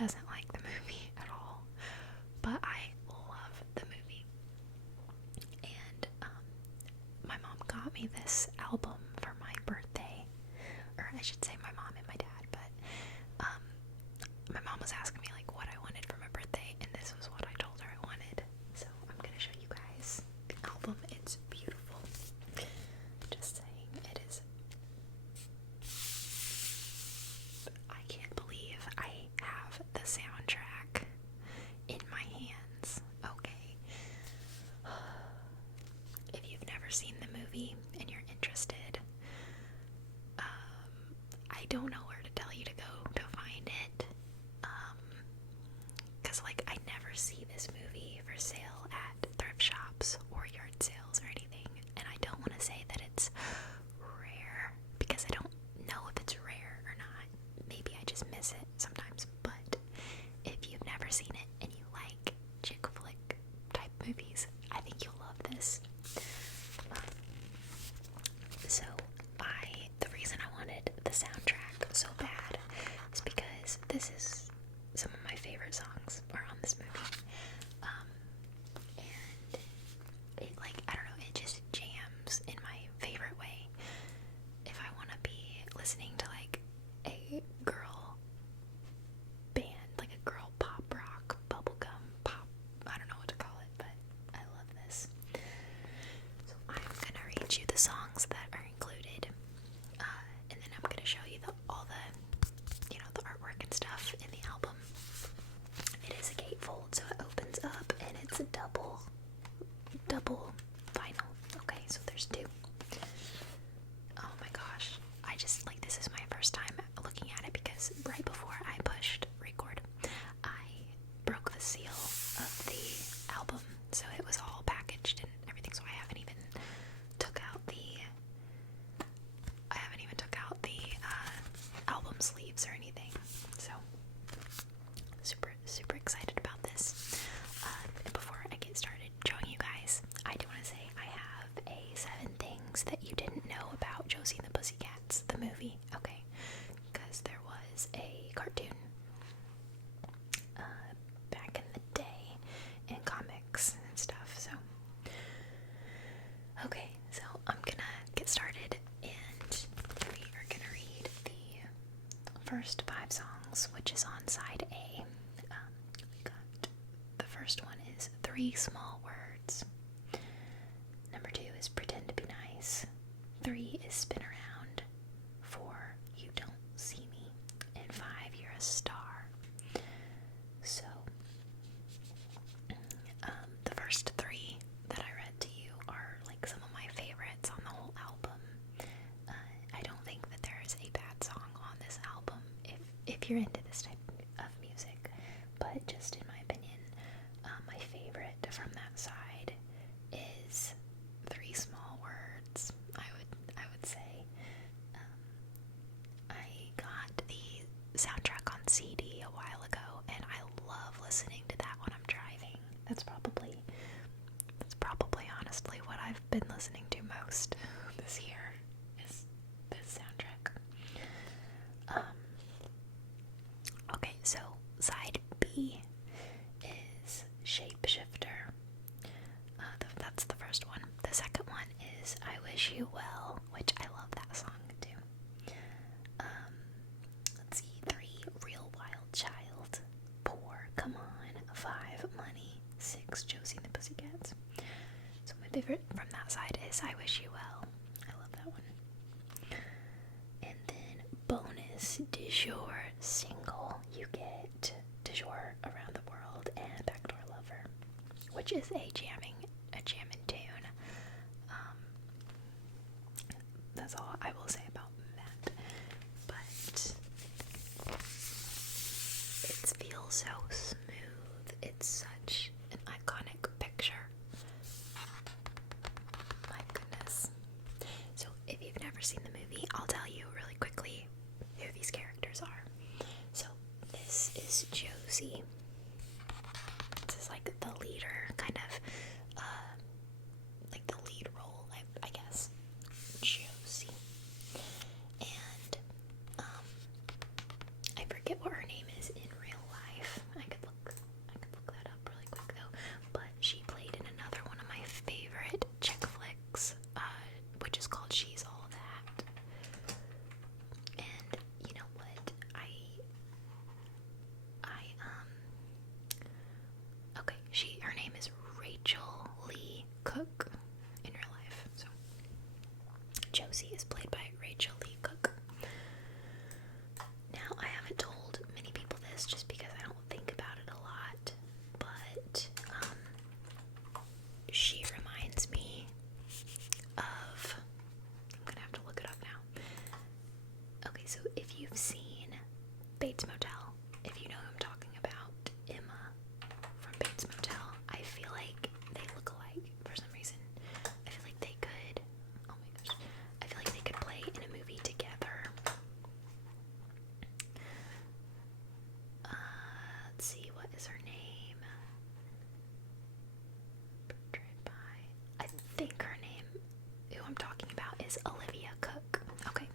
doesn't like the movie at all, but I love the movie. And my mom got me this album for my birthday, or I should say my mom and my dad, but my mom was asking me like what I wanted for my birthday, and this was what I told her I wanted. So I'm gonna show you guys the album. It's beautiful. Just saying, it is. I can't believe I have the soundtrack in my hands. Okay. If you've never seen the movie and you're interested, I don't know where to tell you to go to find it. Because like I never see this movie for sale at thrift shops or yard sales or anything, and I don't want to say that it's rare because I don't know if it's rare or not. Maybe I just miss it sometimes, but if you've never seen it and you like chick flick type movies, I think you'll love this. So the reason I wanted the soundtrack so bad is because this is some of my favorite songs are on this movie. And it, like, I don't know, it just jams in my favorite way. If I want to be listening to like a girl band, like a girl pop rock, bubblegum pop, I don't know what to call it, but I love this. So I'm gonna read you the songs that are included, and then I'm gonna show you all the, the artwork and stuff in the album. It is a gatefold, so it opens up, and it's a double vinyl. Okay, so there's two. Oh my gosh, I just, like, this is my first time looking at it because right before I pushed record, I broke the seal of the album, so it was all packaged and everything, so I haven't even took out the album sleeves or anything. So super excited about this. And before I get started showing you guys, I do want to say I have a 7 things that you didn't know about Josie and the Pussycats, the movie. Okay, because there was a cartoon back in the day in comics and stuff. So okay, so I'm gonna get started, and we are gonna read the first 5 songs, which is on side A. We got the first one is 3 small words. Number 2 is pretend to be nice. 3 is spin around. 4, you don't see me. And 5, you're a star. So, the first 3 that I read to you are like some of my favorites on the whole album. I don't think that there is a bad song on this album if you're into this type of music, but just in my opinion, my favorite from that side is 3 small words. I would say. I got the soundtrack on CD a while ago, and I love listening to that when I'm driving. That's probably honestly what I've been listening to most this year is this soundtrack. Okay, so side B is Shapeshifter. That's the first one. The second one is I Wish You Well, which I love that song too. Let's see, 3, Real Wild Child. 4, Come On. 5, Money. 6, Josie and the Pussycats. So my favorite from that side is I Wish You Well. I love that one. And then bonus du jour single, you get Du Jour Around the World and Backdoor Lover, which is a jamming tune. That's all I will say about that. But it feels so smooth. It's such an iconic picture. My goodness. So if you've never seen the movie, I'll tell you really quickly who these characters are. So this is Josie. This is like the leader, kind of, like the lead role, I guess. Josie. And, I forget what her name is in real life. so if you've seen Bates Motel, if you know who I'm talking about, Emma from Bates Motel, I feel like they look alike for some reason. I feel like they could, oh my gosh, I feel like they could play in a movie together. Let's see, what is her name? Portrayed by, I think her name, who I'm talking about, is Olivia Cook. Okay,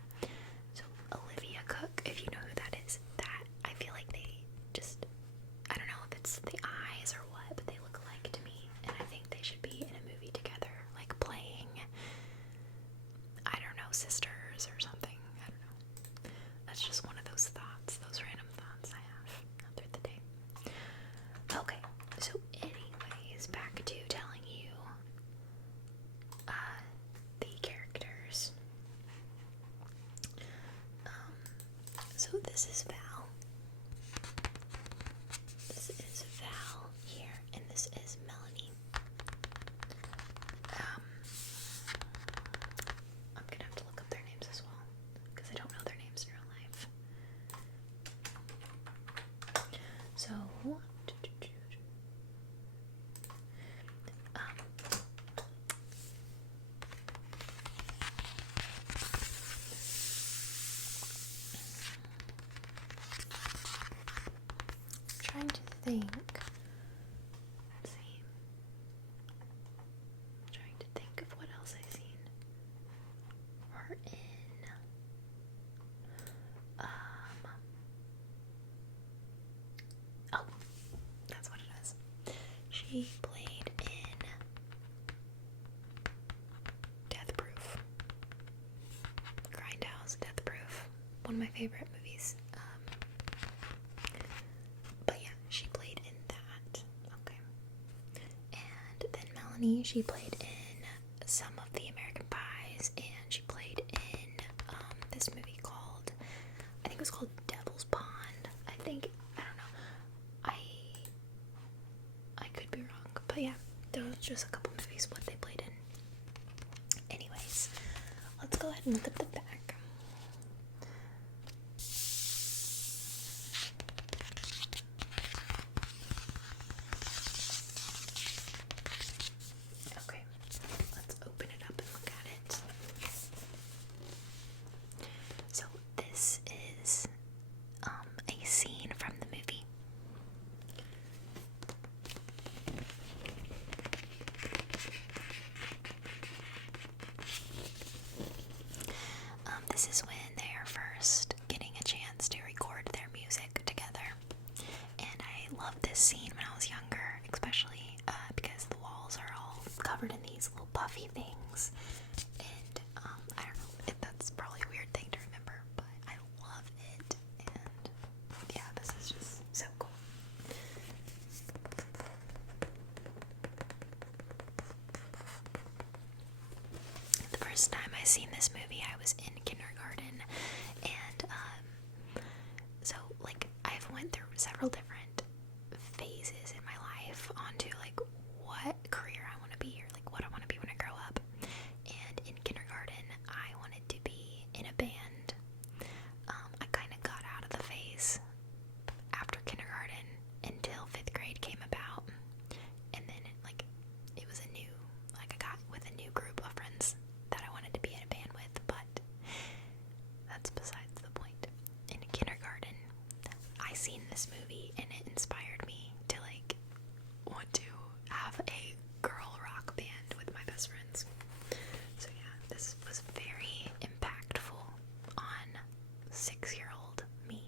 so Olivia Cook, if you know who that is, that I feel like they just, I don't know if it's the eyes or what, but they look alike to me, and I think they should be in a movie together, like playing, I don't know, sisters or something. I don't know. That's just one of those thoughts, those random thoughts I have through the day. Okay, so anyways, back to telling you the characters. So this is Val. This is Val here, and this is Melanie. I'm gonna have to look up their names as well, because I don't know their names in real life. So, trying to think. Let's see. I'm trying to think of what else I've seen her in. Oh, that's what it is. She played in Death Proof. Grindhouse, Death Proof. One of my favorite movies. But yeah, she played in that. Okay. And then Melanie, she played in some of the American Pies, and she played in this movie called, I think it was called Devil's Pond. I think, I don't know. I could be wrong, but yeah, there was just a couple movies what they played in. Anyways, let's go ahead and look at the back. Okay, let's open it up and look at it. So this is a scene from the movie. This is when they're first getting a chance to record their music together. And I loved this scene when I was younger, especially because the walls are all covered in these little puffy things. And I don't know, that's probably a weird thing to remember, but I love it. And yeah, this is just so cool. The first time I seen this movie, I was in kindergarten, and so like I've went through several different phases in my life onto like what career I want to be, or like what I want to be when I grow up. And in kindergarten, I wanted to be in a band. I kind of got out of the phase after kindergarten until 5th grade came about, and then it was a new, like I got with a new group of friends that I wanted to be in a band with, but that's besides the point. In kindergarten, I seen this movie and it inspired me to like want to have a girl rock band with my best friends. So yeah, this was very impactful on 6-year-old me.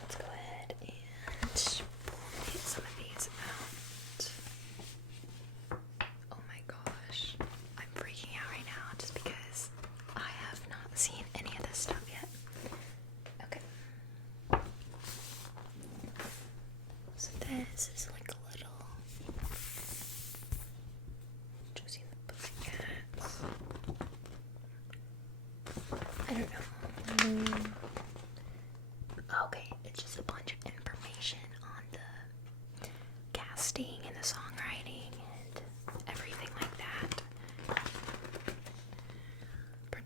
Let's go ahead and get some of these out. Oh my gosh, I'm freaking out right now just because I have not seen any of this stuff yet. Okay. So this is like a little Josie the Pussycats.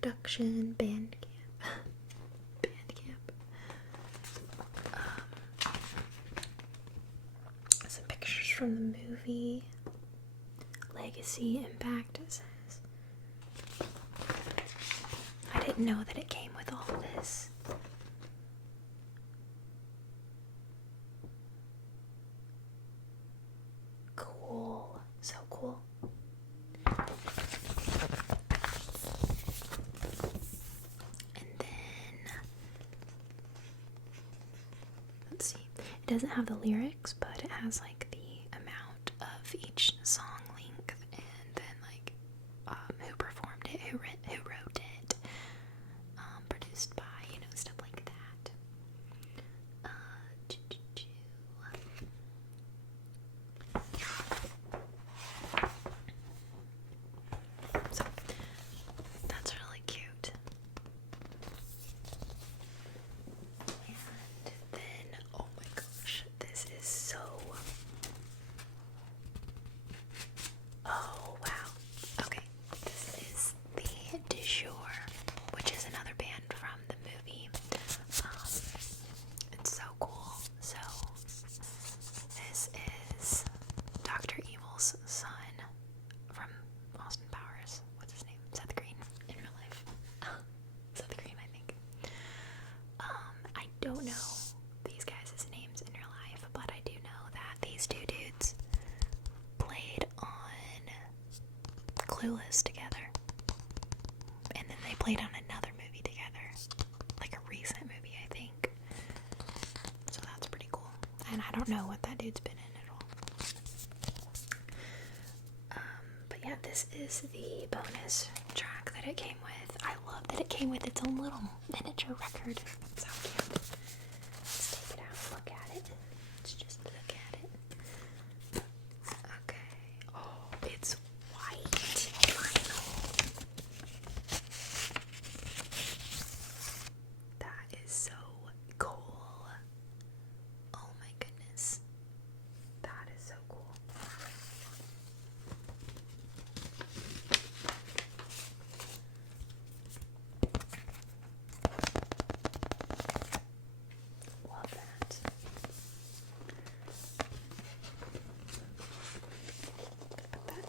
production, Bandcamp. Bandcamp. Some pictures from the movie. Legacy Impact, it says. I didn't know that it came with all of this. Cool. So cool. And then, let's see. It doesn't have the lyrics, but it has like the amount of each song length and then like who performed it, who wrote it, produced by, stuff like that. So that's really cute. And then, oh my gosh, this is so. Oh wow. Okay, this is the Du Jour, which is another band from the movie. It's so cool. So this is Dr. Evil's son from Austin Powers. What's his name? Seth Green in real life. Seth Green, I think. I don't know these guys' names in real life, but I do know that these two dudes played on Clueless together. And then they played on another movie together. Like a recent movie, I think. So that's pretty cool. And I don't know what that dude's been in at all. But yeah, this is the bonus track that it came with. I love that it came with its own little miniature record. It's so cute. Let's take it out, look at it. Let's just look at it. Okay. Oh, it's white vinyl. That is so cool. Oh my goodness. That is so cool. Love that. Put that in.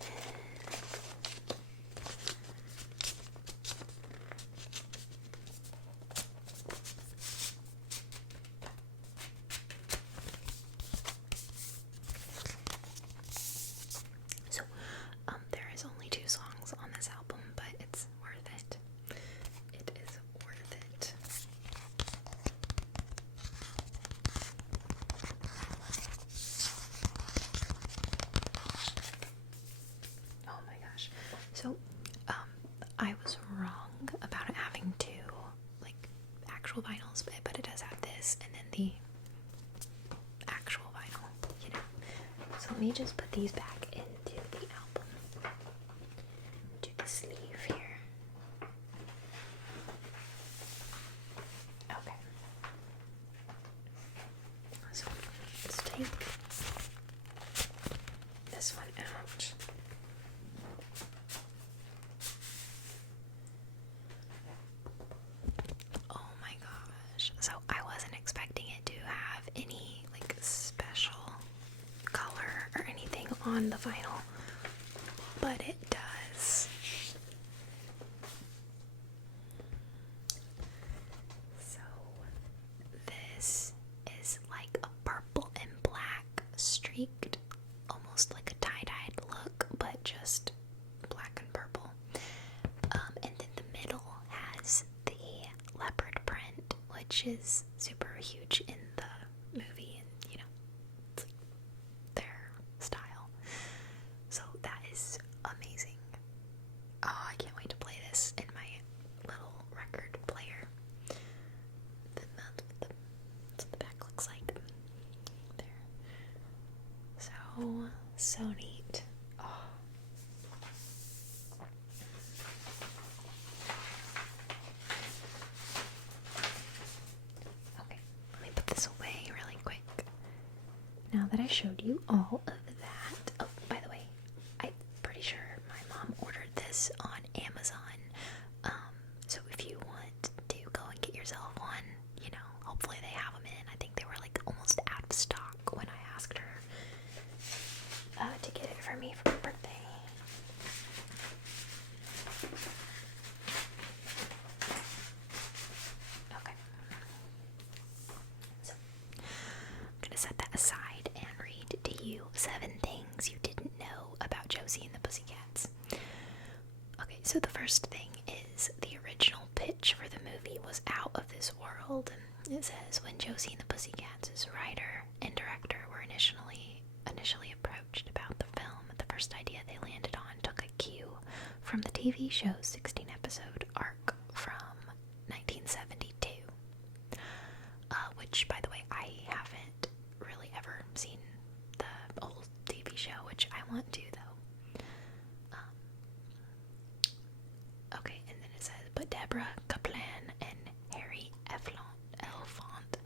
So, there is only 2 songs on this album, but it's worth it. It is worth it. Oh my gosh. So, I was wrong about it having 2, like, actual vinyls, but it does have this, and then the actual vinyl, So let me just put these back into the album. Do the sleeve here. Okay. So let's take this one out. Oh my gosh. So I wasn't expecting it to have any like special color or anything on the vinyl, but it does. So this is like a purple and black streaked, almost like a tie-dyed look, but just black and purple. And then the middle has the leopard print, which is super huge in the movie, and it's like their style. So that is amazing. Oh, I can't wait to play this in my little record player. That's what the back looks like. There. So neat. Oh. Okay, let me put this away really quick. Now that I showed you all of that. Oh, by the way, I'm pretty sure my mom ordered this on Amazon. So So the first thing is the original pitch for the movie was out of this world. It says, when Josie and the Pussycats' writer and director were initially approached about the film, the first idea they landed on took a cue from the TV show's 16-episode arc from 1972. Which, by the way, I haven't really ever seen the old TV show, which I want to, though. Okay, and then it says, but Deborah Kaplan and Harry Elfont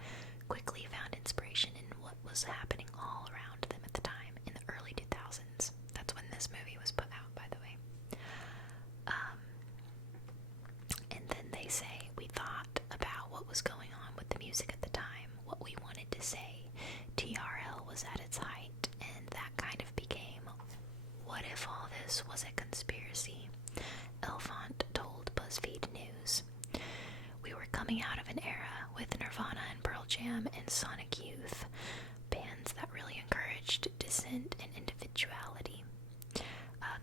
quickly found inspiration in what was happening all around them at the time in the early 2000s. That's when this movie was put out, by the way. And then they say, we thought about what was going on with the music at the time, what we wanted to say. TRL was at its height, and that kind of became, what if all this was a conspiracy? Elfont told BuzzFeed News. We were coming out of an era with Nirvana and Pearl Jam and Sonic Youth, bands that really encouraged dissent and individuality.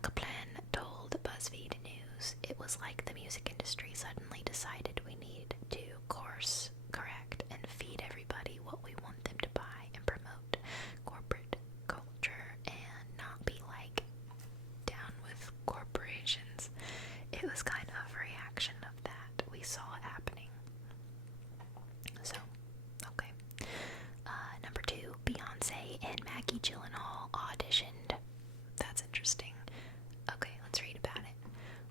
Kaplan told BuzzFeed News it was like the music industry suddenly decided we need to course correct and feed everybody what we want them to buy and promote corporate culture and not be like down with corporations. It was kind of a reaction of that we saw happening. So, okay. Number 2, Beyonce and Maggie Gyllenhaal auditioned. That's interesting. Okay, let's read about it.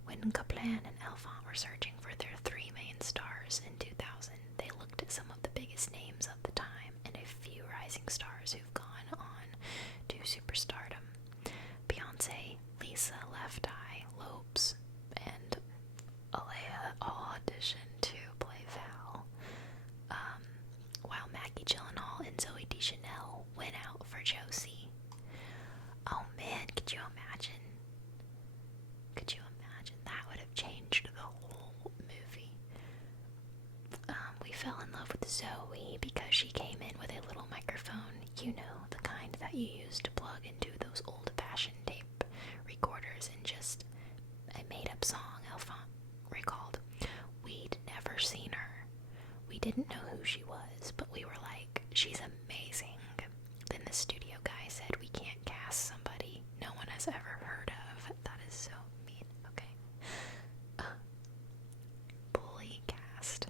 When Kaplan and Elfont were searching for their 3 main stars in 2000, they looked at some of the biggest names of the time and a few rising stars who've gone on to superstardom. Beyonce, Lisa Left Eye Lopes, and Alea all auditioned to play Val, while Maggie Gyllenhaal and Zooey Deschanel went out for Josie. Oh man, could you imagine? That would have changed the whole movie. We fell in love with Zoe because she came in with a little microphone, you know, the kind that you use to plug into those old-fashioned tape recorders, and just a made-up song, Elfont recalled. We'd never seen her. We didn't know who she was, but we were like, she's amazing. Then the studio guy said, we can't cast somebody no one has ever heard of. That is so mean. Okay. Bully cast.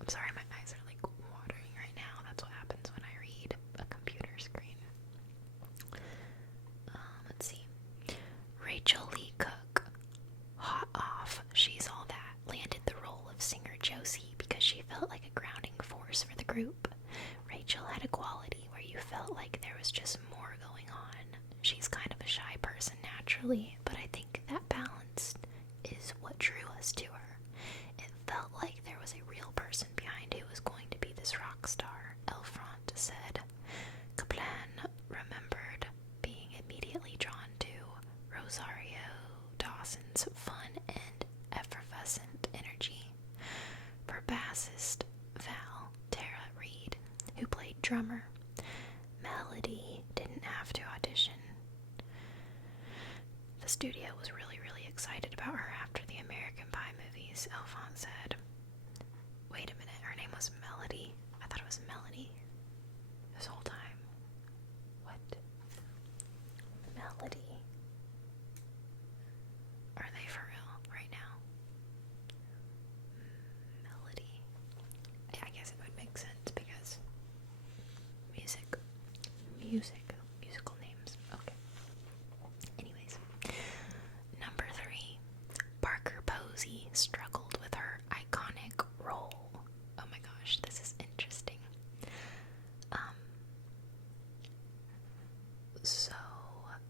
I'm sorry, my eyes are like watering right now. That's what happens when I read a computer screen. Let's see. Rachel Lee Cook, hot off She's All That, landed the role of singer Josie because she felt like a grounding force for the group. Rachel had a quality where you felt like there was just more going on. She's kind of a shy person naturally, but I think that balance is what drew us to her. It felt like there was a real person behind who was going to be this rock star, Elfont said. Kaplan remembered being immediately drawn to Rosario Dawson's fun and effervescent energy. For bassist Val, Tara Reid, who played drummer, Melody didn't have to audition. The studio was really, really excited about her after the American Pie movies, Elfont said. Wait a minute, her name was Melody? I thought it was Melanie this whole time. What? Melody? Are they for real right now? Melody. I guess it would make sense because musical names. Okay. Anyways, number 3, Parker Posey struggled with her iconic role. Oh my gosh, this is interesting.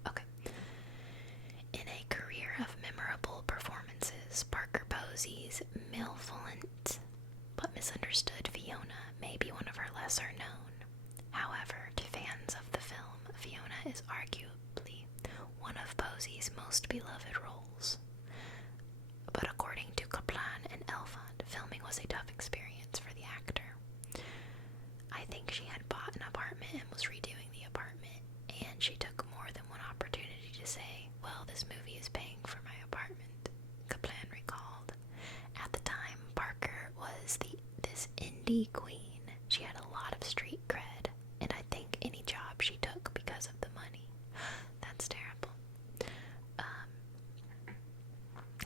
Okay. In a career of memorable performances, Parker Posey's malevolent but misunderstood Fiona may be one of her lesser known. However, to fans of the film, Fiona is arguably one of Posey's most beloved roles. But according to Kaplan and Elfont, filming was a tough experience for the actor. I think she had bought an apartment and was redoing the apartment, and she took more than one opportunity to say, well, this movie is paying for my apartment, Kaplan indie queen. She had a lot of street cred, and I think any job she took because of the money. That's terrible.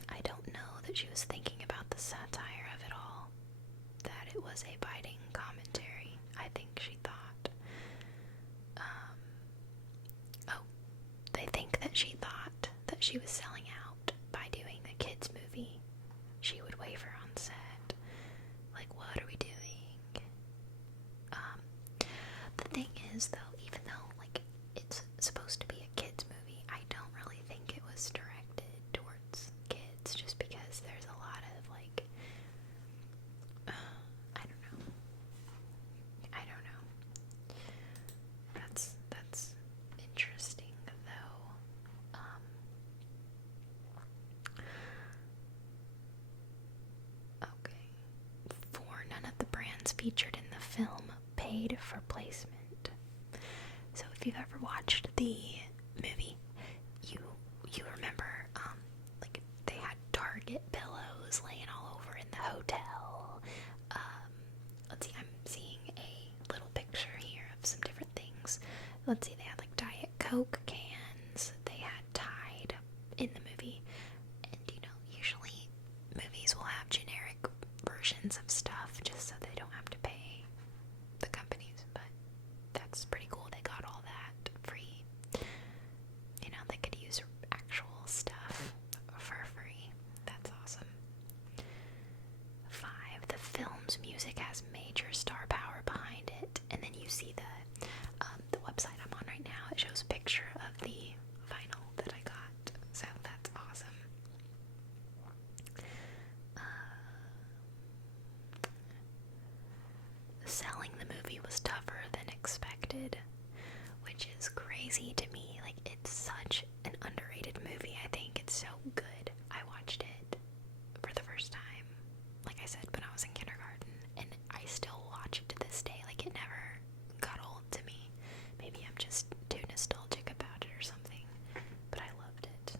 I don't know that she was thinking about the satire of it all, that it was a biting commentary. I think she thought, they think that she thought that she was selling out by doing the kids' movie. She would waver on set. Like, what are we doing? The thing is, though, even though, like, it's supposed to be a kids' movie, I don't really think it was directed towards kids, just because there's a lot of, like, I don't know. That's interesting, though. Okay. For none of the brands featured in the film paid for placement. So if you've ever watched the movie, you remember, like, they had Target pillows laying all over in the hotel. Let's see, I'm seeing a little picture here of some different things. Let's see, they had like Diet Coke cans, they had Tide in the movie, and usually movies will have generic versions of stuff just so they don't have to pay the companies, but that's pretty cool. They got all that free. They could use actual stuff for free. That's awesome. 5. The film's music has major star power behind it, and then you see the website I'm on right now. It shows a picture of the vinyl that I got, so that's awesome. Selling the movie was tougher than expected, which is crazy to me. Like, it's such an underrated movie. I think it's so good. I watched it for the first time, like I said, when I was in kindergarten, and I still watch it to this day. Like, it never got old to me. Maybe I'm just too nostalgic about it or something, but I loved it.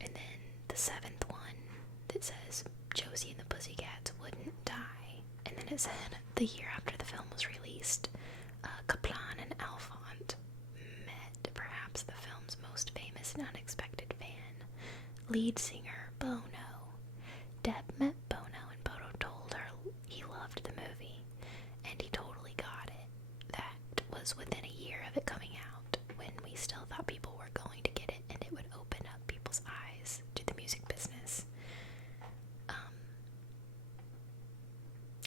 And then the 7th one that says Josie and the Pussycats wouldn't die, and then it said the year after the film was released, Kaplan and Alphonse met perhaps the film's most famous and unexpected fan, lead singer Bono. Deb met Bono, and Bono told her he loved the movie, and he totally got it. That was within a year of it coming out, when we still thought people were going to get it, and it would open up people's eyes to the music business.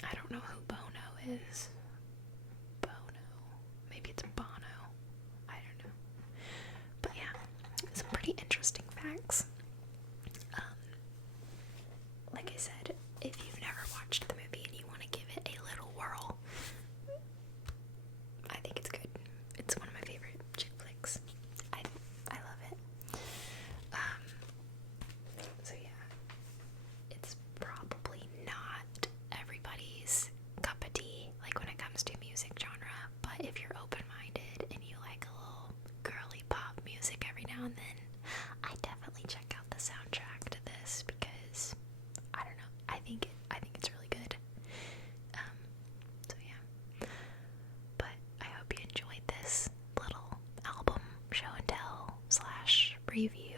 I don't know who Bono is. Bono. Maybe it's Bono. I don't know. But yeah, some pretty interesting facts. Like I said, if you've never watched the movie and you want to give it a little whirl, I think it's good. It's one of my favorite chick flicks. I love it. So yeah, it's probably not everybody's cup of tea, like when it comes to music genre, but if you're open-minded and you like a little girly pop music every now and then, I definitely check out the soundtrack to this, because I don't know, I think it's really good. So yeah, but I hope you enjoyed this little album show and tell / review.